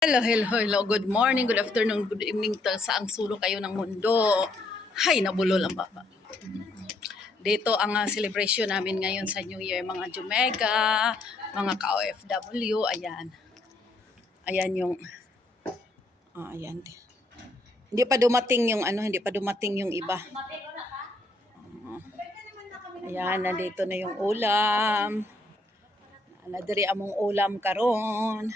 Hello, hello, hello. Good morning, good afternoon, good evening saang sulok kayo ng mundo. Hay, nabulol ang baba. Dito ang celebration namin ngayon sa New Year, mga Jumega, mga ka-OFW, ayan. Ayan yung ayan. Hindi pa dumating yung hindi pa dumating yung iba. Ayan, nandito na yung ulam. Nadiri among ulam karon.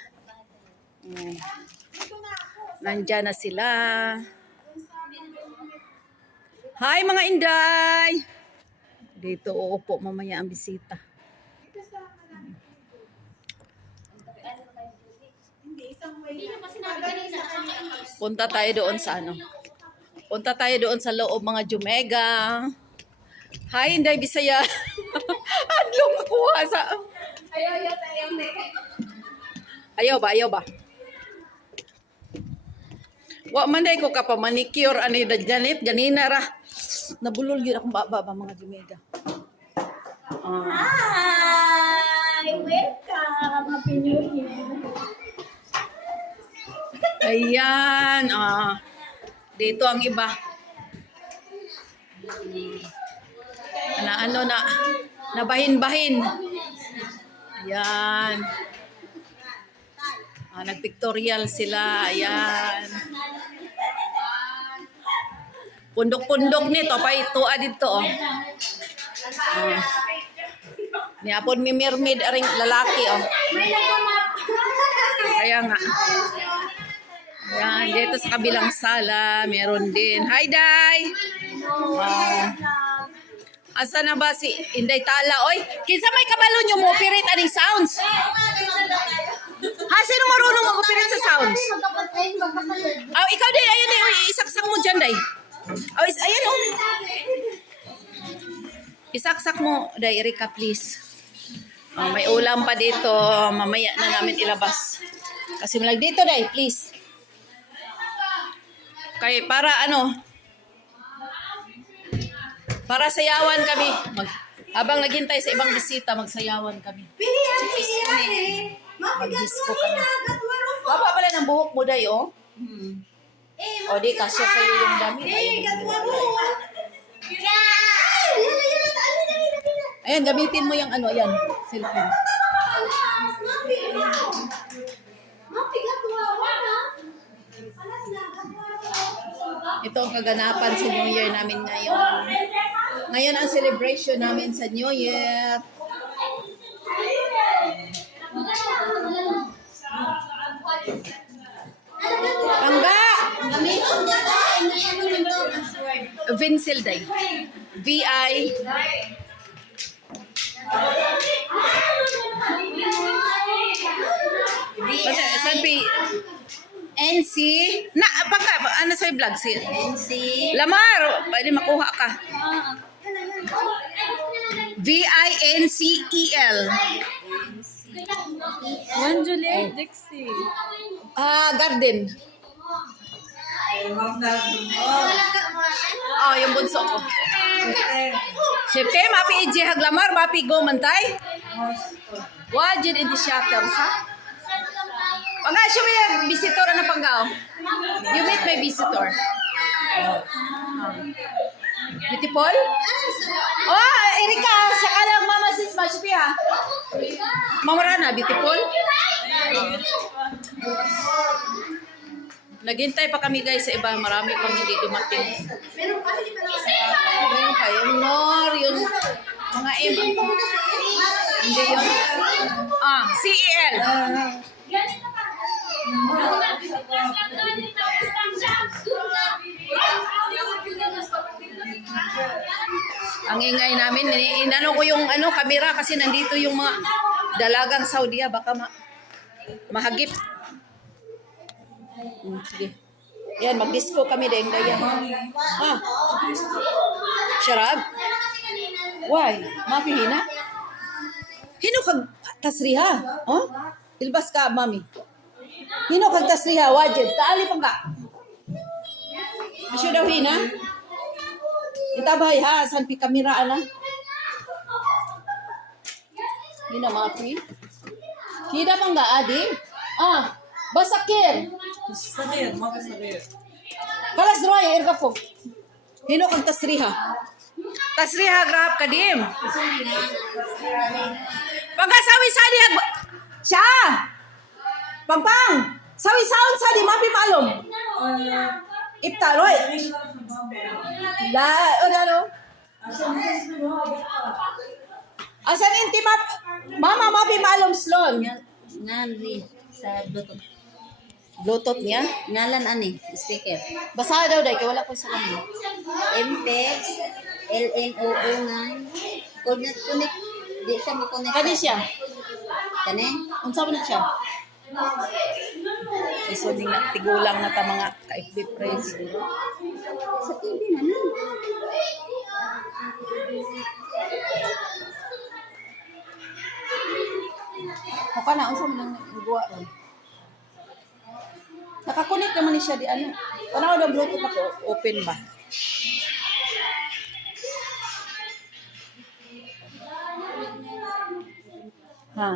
Nandyan na sila. Hi mga Inday! Dito uupo mamaya ang bisita. Punta tayo doon sa Punta tayo doon sa loob mga Jumega. Hi Inday Bisaya. Adlong kuha sa Ayaw ba? Wa man day ko ka pa manicure ani da Janet ganina ra. Nabulol gyud akong baba mga Jumega. Hi! Welcome! Happy New Year! Ayan. Dito ang iba. Nabahin-bahin. Ayan. Nagpictorial sila. Ayan. Pundok-pundok nito. Pa ito dito. Niapon mi mermaid aring lalaki. Kaya nga. Ayan. Dito sa kabilang sala. Meron din. Hi, Day! Asa na ba si Inday Tala? Oy, kinsa may kabalo nyo mo operate aning sounds? Ha, sino marunong mag-operate sa sounds? Ikaw din, ayun din, isaksak mo dyan, Day. Ayan, Isaksak mo, Day, Erika, please. May ulam pa dito, mamaya na namin ilabas. Kasi malag dito, Day, please. Kaya para sayawan kami. Habang naghintay sa ibang bisita, magsayawan kami. Mag-disco kami. Baba pala ng buhok mo, Day, di, kasya sa'yo yung damit. Ayan, gamitin mo yung ayan, cellphone. Ito ang kaganapan sa New Year namin ngayon. Ngayon ang celebration namin sa New Year. Pangga! Vincil Day. V-I. NC. Ano sa vlog? NC. Lamar, pwede makuha ka. VINCEL. Juliet Dixie. Garden. Yung bunso ko. Siyempre, mapi EJ Haglamar, mapi go mantay. Wajid in the shutters, ha? Siya may visitor na panggao. You meet my visitor. Beautiful? Erika, saka lang mama sis Mashpi, ha? Mamarana, beautiful? Naghintay pa kami guys sa iba. Marami pang hindi dumating. Meron pa, yung Nor, yung mga M. Hindi yun. CEL. Ang ingay namin, inano ko yung kamera kasi nandito yung mga dalagang Saudiya, baka mahagip. Sige. Yan, mag-disco kami din. Sharab? Why? Mapihina? Hino kag tasriha? Ilbas ka, mami. Hino kag tasriha, wajid. Taali pang ka. Masyo daw hina? Itabay ha, saan pi kamera na? Hina mapi. Hina pang ka, adi? Basakir. Kalas roy, irga po. Hino kang tasriha. Tasriha, grab ka dim. Pagkasawi sa di siya. Pampang. Sawi saon sa di mapi malom. Ipta roy. La, ano? Asan inti mama mapi malom slon. Ngali sa Bluetooth. Bluetooth niya. Ngalan ani, speaker. Basa daw dai kay wala ko sa kanya. MPEX, LNOO9. Connect. Di siya mo connect. Kani siya. Kani? Unsa man siya? Iso ding tigulang na ta mga ka-FB friends. Sa TV na ni. O kana unsa man ang guwa ron? Nakakonek naman ni siya di ano. Tanaw daw Bluetooth ako, open ba? Ha.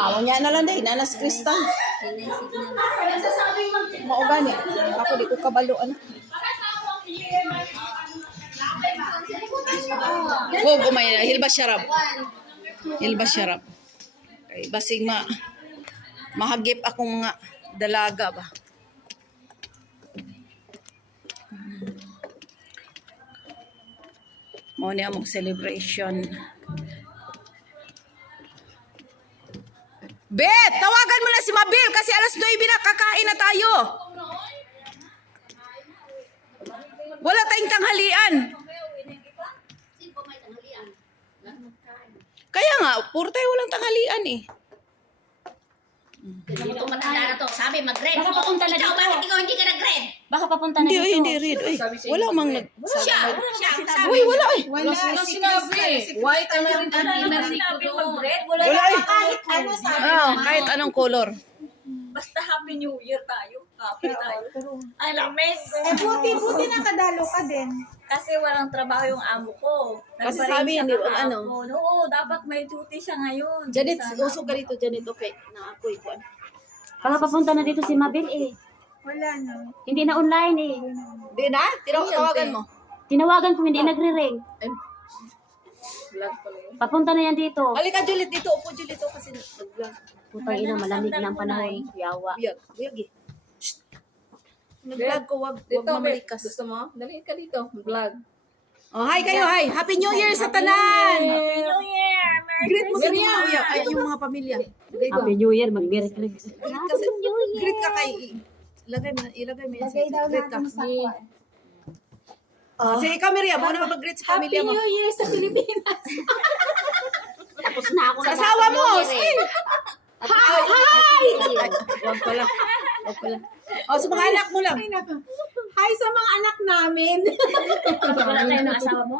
Amo niya na lang day, nanas Krista. Kini signal. Mao gani. Ako di ko kabalo ano. Huwag umay na. Hilba syarap. Hilba syarap. Okay, basig mahagip akong mga dalaga ba. Mao ni among celebration. Bet, tawagan mo na si Mabil kasi alas 9 na kakain na tayo. Wala tayong tanghalian. Kaya nga, puro tayo walang tanghalian eh. Ito matanda na to. Sabi mag-grade. Baka papunta na Ikaw, dito. bakit ikaw hindi ka nag-grade? Baka papunta na Hindi, dito. hindi, read. Ay, wala mang nag... Siya. Uy, wala eh. Wala sinabi. White ang Sinabi mag-grade. Wala Wala eh. kahit ano sabi. Kahit anong color. Basta Happy New Year tayo. Happy tayo. Alam Buti nakadalo ka din. Kasi walang trabaho yung amo ko. Kasi Nagpa-rin sabi, siya hindi, ano? kahapon. Oo, dapat may duty siya ngayon. Janet, Sana. usog ka dito, Janet. Okay, na ako ikuan. Baka papunta na dito si Mabel eh. Wala na. Hindi na online eh. Di na? Tawagan mo. Tinawagan ko hindi nagre-ring. Papunta na yan dito. Halika, Juliet, dito. Upo, Juliet. Kasi nag-vlog. Putang ina, malamig ng panahon. Yawa. Buyag. Buyag eh. Shh. Nag-vlog ko, wag mamalikas. Gusto mo? Dali ka dito. Vlog. Oh, hi kayo, hi. Happy New Year sa tanan. Happy New Year! Merry Greet mo sa mga kuya, ay yung mga pamilya. Happy New Year, mag-Merry Christmas. Kasi greet ka kay ilagay mo yan. Lagay daw Greet ka. natin sa kwan. Oh, sige ikaw, Miriam, muna mag-greet sa Happy pamilya mo. New Year sa Pilipinas. Tapos na ako. Sa asawa mo. Hi! Wag pala. Oh, sa mga anak mo lang. Ay, nako. Hi sa mga anak namin. Wala tayo ng asawa mo?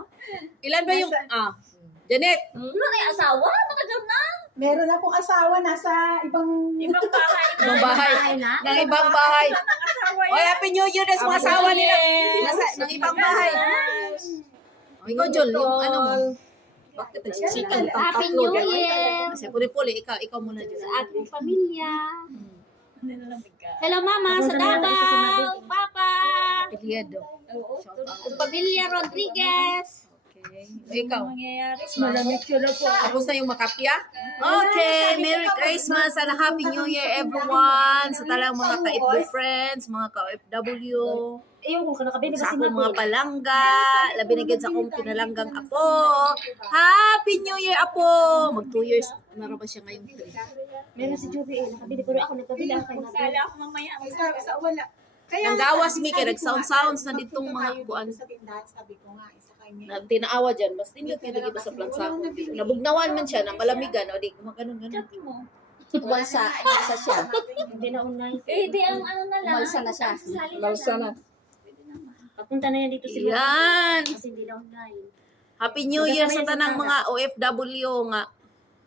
Ilan ba yung Janet? Wala na yung asawa? Matagal na. Meron akong asawa nasa ibang... Ibang bahay na. Ibang bahay. Ng ibang bahay. Asawa Oh, Happy New Year sa mga asawa nila. Ng ibang bahay. Oh, ikaw, Jol, yung ano mo. Bakit nagsisikal? Happy New Year! Kasi puli-puli, ikaw muna, Jol. Ating pamilya. Hello Mama, sa Davao, Papa, Apelyado. Pamilya Rodriguez. Okay. Ikaw. Mangyayari. Malamig siya na po. Tapos na yung makapya? Okay, Merry Christmas and Happy New Year everyone! Sa talang mga ka-FB friends, mga ka-FW, Ayun, kung nakabili ba sa si akong mga Mabel? palangga, labi na gid sa akong pinalanggang apo. Happy New Year, apo! Mag 2 years na ba siya ngayong 3? Meron si Juby eh, nakabili. Pero ako nagkabili ako kay Mabel. Sala ako mamaya. Sa wala. Kaya Ang gawas mi kay nag-sound-sounds na ditong mga kuan. Sa tindahan, sabi ko nga, isa kanya. Na tinaawa dyan, mas tindot yung lagi ba sa plansa ko. Nabugnawan man siya, na malamigan, o di, kumaganon-ganon. Umalsa siya. Hindi na online. Eh, di ang ano na lang. Umalsa na siya. Balsa na. Papunta na yan dito si Mabel. Yan! Kasi hindi na online. Happy New Year sa tanang mga OFW nga.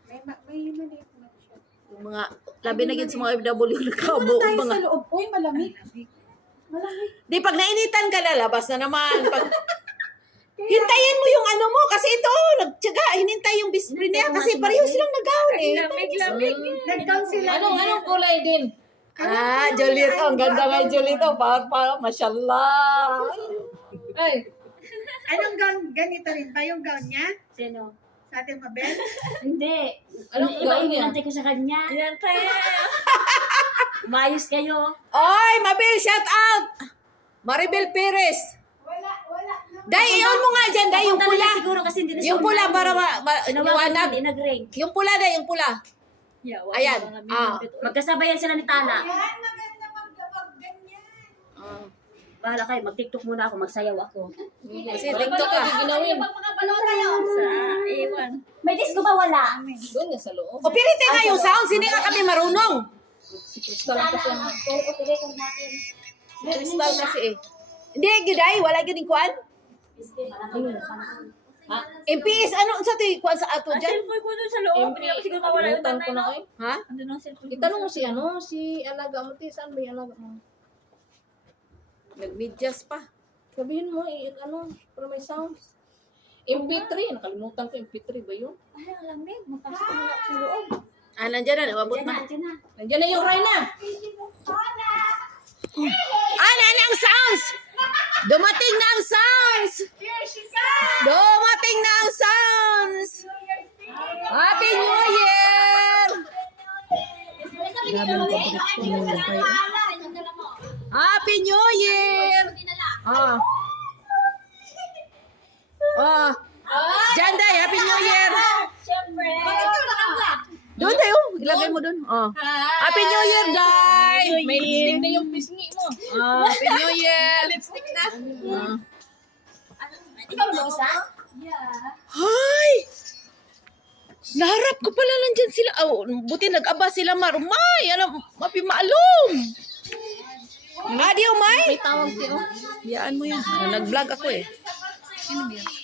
May maliit na siya. Yung mga, labi na gid sa mga OFW nakabo. Tayo Mga, sa loob. Uy, malamig. Malamig. di, pag nainitan ka na, labas na naman. Pag, Hintayin mo yung ano mo kasi ito, nagtyaga, hinintay yung best friend niya kasi pareho silang nag-gown eh. Nag-gown sila. Anong kulay din? Juliet, ang ganda nga Juliet, para, mashallah. Ay, Anong gown? Ganito rin ba yung gown niya? Sino? Sa ating Mabel? Hindi. Anong Iba gown niya? inintay ko sa kanya. Umayos kayo. Oy, Mabel, shout out! Maribel Perez. Wala. Dahil iyon mo nga dyan, dahil yung Papunta pula. na siguro kasi hindi na siya Yung pula online. para Tinawagan liwanag. hindi nag-ring. Yung pula dahil, yung pula. Ayan. Magkasabayan sila ni Tana. Yan, maganda ganyan. Bahala kayo, mag-tiktok muna ako, magsayaw ako. Kasi TikTok ka. ginawin. Sa iwan. May disco ba wala? Doon nga sa loob. O pirite nga yung sound, hindi nga kami marunong. Si Crystal lang kasi ang... Crystal kasi eh. Hindi, Gyuday, wala yun yung kuan. MPS, ano sa ito kuan sa ato dyan? Cellphone ko dun sa loob. Hindi ako siguro nawala yung Inutan tatay ko na no? eh. Ha? Andun ang cellphone ko. Itanong mo si alaga mo, ti, saan ba yung alaga mo? Nagmedyas pa. Sabihin mo, para may sounds. MP3, nakalimutan ko, MP3 ba yun? Ay, ang lamig. Magpasok ko muna ako sa loob. Nandyan na, nawabot Diyan na, na. diyan na. Nandiyan na yung Reyna. Ano ang sounds? Dumating na ang sounds! Dumating na ang sounds! Happy New Year! Happy New Year! Ah. Janday, Happy New Year! Siyempre. Doon tayo, ilagay mo doon. Happy New Year, Day! May lipstick na yung pisngi mo. Happy New Year! Lipstick na. Ikaw lang isa? Hi! Naharap ko pala nandyan sila. Oh, buti nag-aba sila, Marumay. Ano, mapimaalom. Adi, Umay? May tawag ti, oh. Yaan mo yun. Nag-vlog ako eh.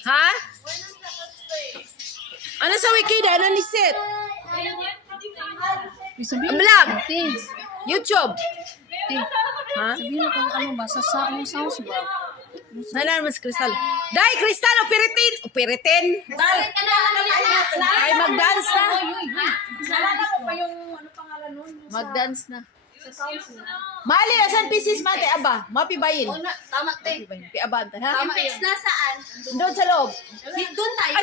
Ha? Ano sa wiki? Ano ni Seth? Vlog? YouTube? Ha? Sabihin mo kung ano ba, sa sounds ba? Nalan mas Crystal. Dai, Crystal, operitin. Operitin? Bakit ka na Ay, mag-dance na. Nalala mo pa yung ano pangalan nun? Mag-dance na. Mali, asan pieces mate, aba? Mapibayin. Tama, te. Pi abante, ha? Tama yan. Nasaan? Doon sa loob. Doon tayo.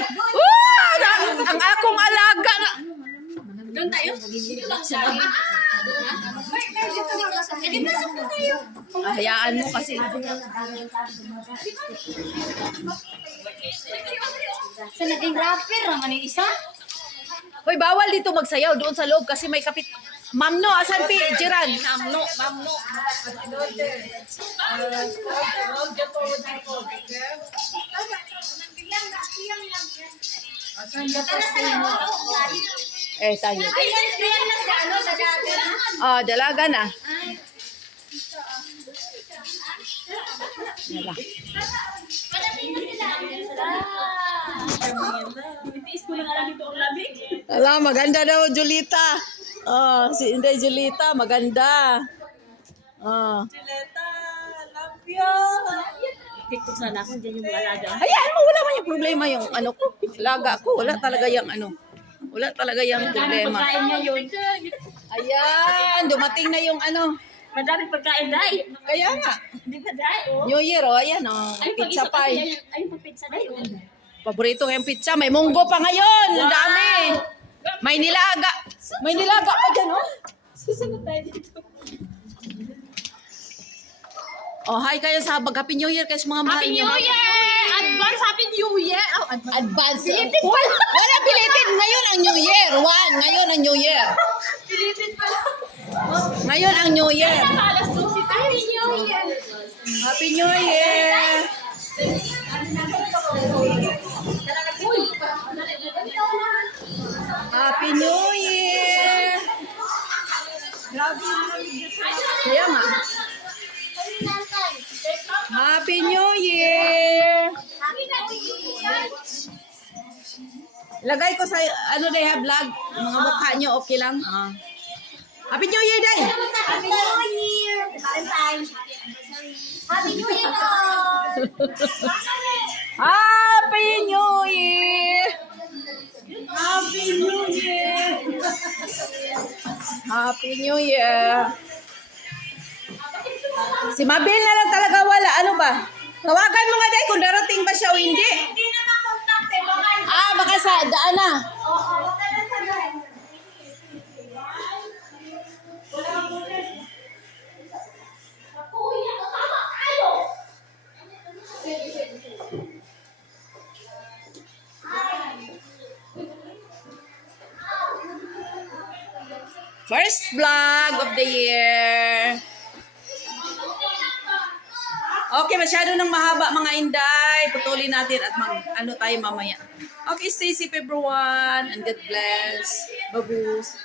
Ang akong alaga na. Doon tayo. Dito lang siya. Hindi pasok na tayo. Hayaan mo kasi. Sa naging rapper naman yung isa. Hoy, bawal dito magsayaw doon sa loob kasi may kapit. Mamno, asan pi? Jiran. Mamno. Tayo. Ay, yan na sa ano, dadaga na. Dalaga na. Itiis ko lang alam dito ang labig. Ala, maganda daw, Julita. Si Inday Julita, maganda. TikTok sana ako, dyan yung mga alaga. Hayaan mo, wala man yung problema yung ano ko. Laga ko, wala talaga yung ano. Wala talaga yung problema. Pagkain niya yun. Ayan, dumating na yung ano. Madaming pagkain, Day. Kaya nga, Hindi ba, Day? Oh. New Year, ayan pizza pie. Ayun pag pizza, Day. Oh. Paborito yung pizza, may munggo pa ngayon. Ang dami. May nilaga. May nilaga pa dyan, oh. Susunod tayo dito. Hi kayo sa Happy New Year kayo sa mga mahal Happy niyo. New Year! Advance Happy New Year! Oh, Advance. Belated pala. Wala belated. Ngayon ang New Year. Ngayon ang New Year. Belated pala. Ngayon ang New Year. Alas 12 tayo. Happy New Year! Happy New Year. Happy New Year. Kaya nga. Happy New Year. Lagay ko sa ano day ha vlog. Mga mukha nyo okay lang. Happy New Year day. Happy New Year! Valentine's! Happy New Year! Happy New Year! Happy New Year! Happy New Year! Happy New Year! Si Mabel na lang talaga wala. Ano ba? Tawagan mo nga day kung darating ba siya o hindi. Hindi na makontak eh. Baka Baka sa daan na. oo, baka nasa daan. First vlog of the year. Okay, masyado nang mahaba mga Inday. Putulin natin at ano tayo mamaya. Okay, stay safe everyone and God bless. Babus.